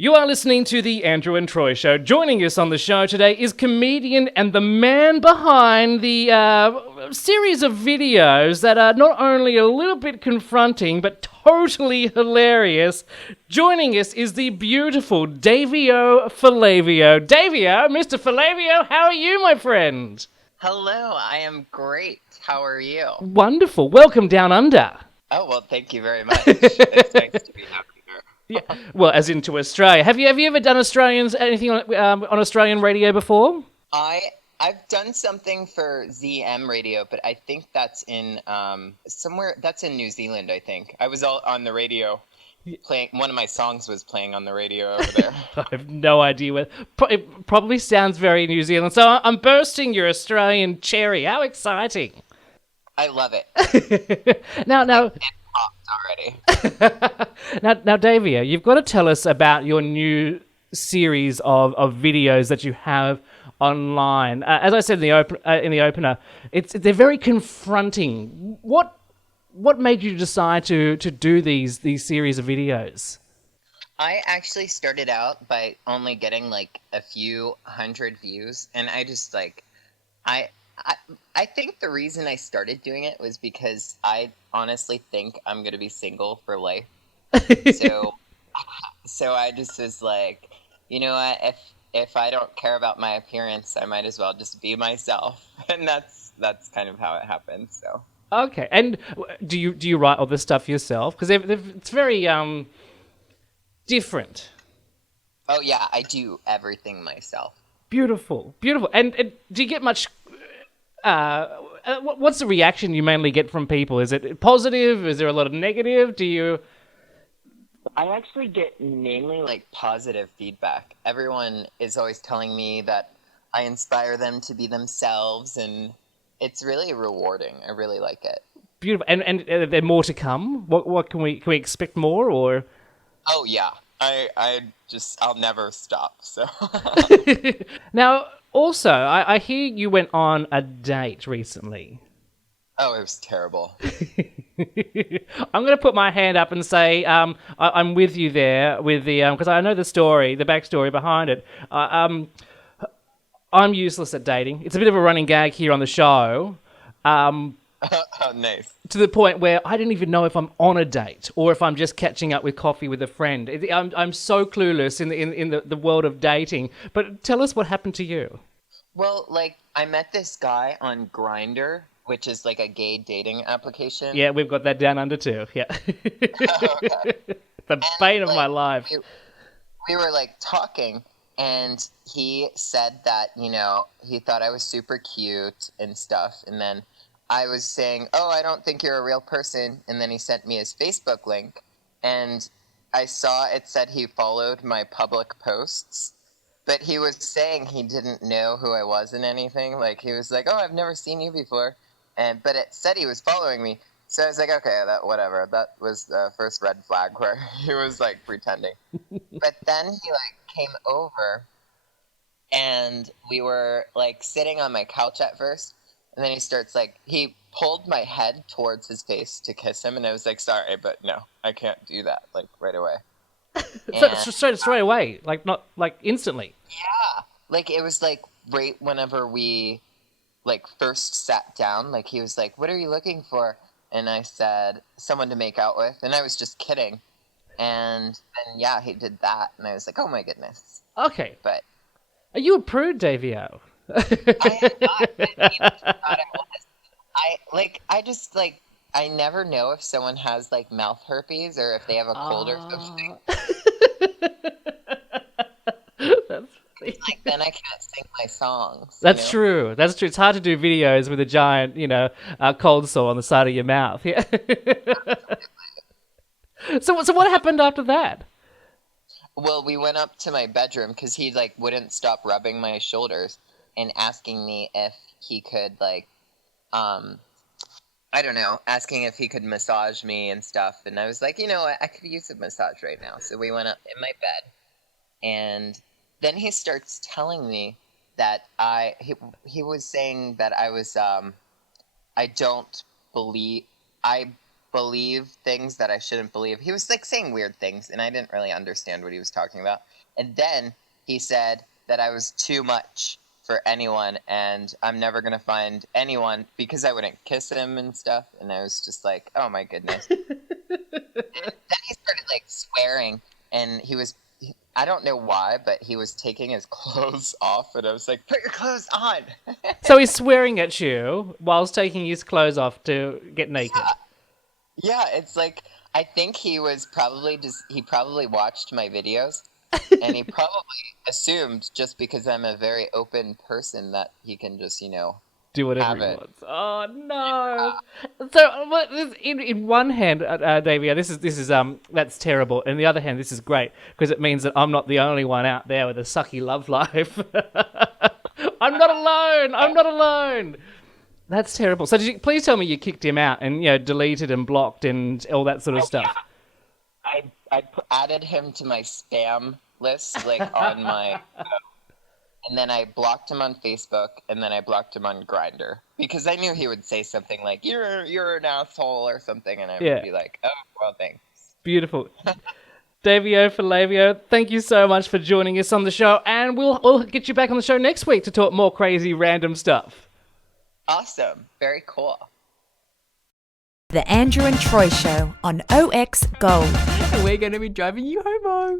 You are listening to the Andrew and Troy Show. Joining us on the show today is comedian and the man behind the series of videos that are not only a little bit confronting, but totally hilarious. Joining us is the beautiful Daveo Falaveo. Daveo, Mr. Falaveo, how are you, my friend? Hello, I am great. How are you? Wonderful. Welcome down under. Oh, well, thank you very much. It's nice to be happy here. Yeah, well, as into Australia. Have you ever done anything on Australian radio before? I've done something for ZM radio, but I think that's in somewhere that's in New Zealand, I think. I was all on the radio playing, one of my songs was playing on the radio over there. I have no idea what. It probably sounds very New Zealand. So I'm bursting your Australian cherry. How exciting! I love it. now, It popped already. now, Davia, you've got to tell us about your new series of videos that you have online. As I said in the opener, they're very confronting. What made you decide to do these series of videos? I actually started out by only getting like a few hundred views, and I just like I think the reason I started doing it was because I honestly think I'm gonna be single for life. So I just was like, you know what, if I don't care about my appearance, I might as well just be myself, and that's kind of how it happened. So Okay, and do you write all this stuff yourself? Because it's very different. oh yeah, I do everything myself. Beautiful. And do you get much? What's the reaction you mainly get from people? Is it positive? Is there a lot of negative? Do you? I actually get mainly like positive feedback. Everyone is always telling me that I inspire them to be themselves, and it's really rewarding. I really like it. Beautiful. And are there more to come? What can we expect more or? Oh yeah, I'll never stop. So Now, also, I hear you went on a date recently. oh, it was terrible. I'm going to put my hand up and say I'm with you there with the because I know the backstory behind it. I'm useless at dating. It's a bit of a running gag here on the show. Oh, nice. To the point where I don't even know if I'm on a date or if I'm just catching up with coffee with a friend. I'm so clueless in the world of dating. But tell us what happened to you. Well, like I met this guy on Grindr, which is like a gay dating application. Yeah, we've got that down under too. Yeah. Okay. The bane of like, my life. we were like talking, and he said that, you know, he thought I was super cute and stuff, and then I was saying, oh, I don't think you're a real person, and then he sent me his Facebook link, and I saw it said he followed my public posts, but he was saying he didn't know who I was and anything. Like, he was like, oh, I've never seen you before, but it said he was following me, so I was like, okay, whatever. That was the first red flag where he was, like, pretending. But then he, like, came over, and we were, like, sitting on my couch at first, and then he starts, like, he pulled my head towards his face to kiss him, and I was like, sorry, but no, I can't do that, like, right away. So straight away, like not like instantly. Yeah, like, it was, like, right whenever we, like, first sat down, like, he was like, what are you looking for? And I said, someone to make out with, and I was just kidding. And then, yeah, he did that, and I was like, oh my goodness. Okay. But Are you a prude, Davio? I am not. I even thought I was. I never know if someone has, like, mouth herpes or if they have a cold or something. That's Like, then I can't sing my songs. That's true. That's true. It's hard to do videos with a giant, cold sore on the side of your mouth. Yeah. So what happened after that? Well, we went up to my bedroom because he, like, wouldn't stop rubbing my shoulders and asking me if he could, like, I don't know, asking if he could massage me and stuff. And I was like, you know what, I could use a massage right now. So we went up in my bed, and then he starts telling me that he was saying that I was, I don't believe, I believe things that I shouldn't believe. He was like saying weird things, and I didn't really understand what he was talking about. And then he said that I was too much for anyone, and I'm never gonna find anyone because I wouldn't kiss him and stuff. And I was just like, oh my goodness. And then he started like swearing, and I don't know why, but he was taking his clothes off, and I was like, put your clothes on. So he's swearing at you whilst taking his clothes off to get naked. Yeah, it's like, I think he probably watched my videos, and he probably assumed just because I'm a very open person that he can just, Do whatever have he it. wants. Oh no! So, in one hand, Davey, this is that's terrible. In the other hand, this is great because it means that I'm not the only one out there with a sucky love life. I'm not alone. I'm not alone. That's terrible. So, please tell me you kicked him out and deleted and blocked and all that sort of stuff. I added him to my spam list, like on my, and then I blocked him on Facebook, and then I blocked him on Grindr because I knew he would say something like "you're an asshole" or something, and I would be like, "Oh, well, thanks." Beautiful. Daveo Falaveo, thank you so much for joining us on the show, and we'll get you back on the show next week to talk more crazy random stuff. Awesome. Very cool. The Andrew and Troy Show on OX Gold. And we're going to be driving you home.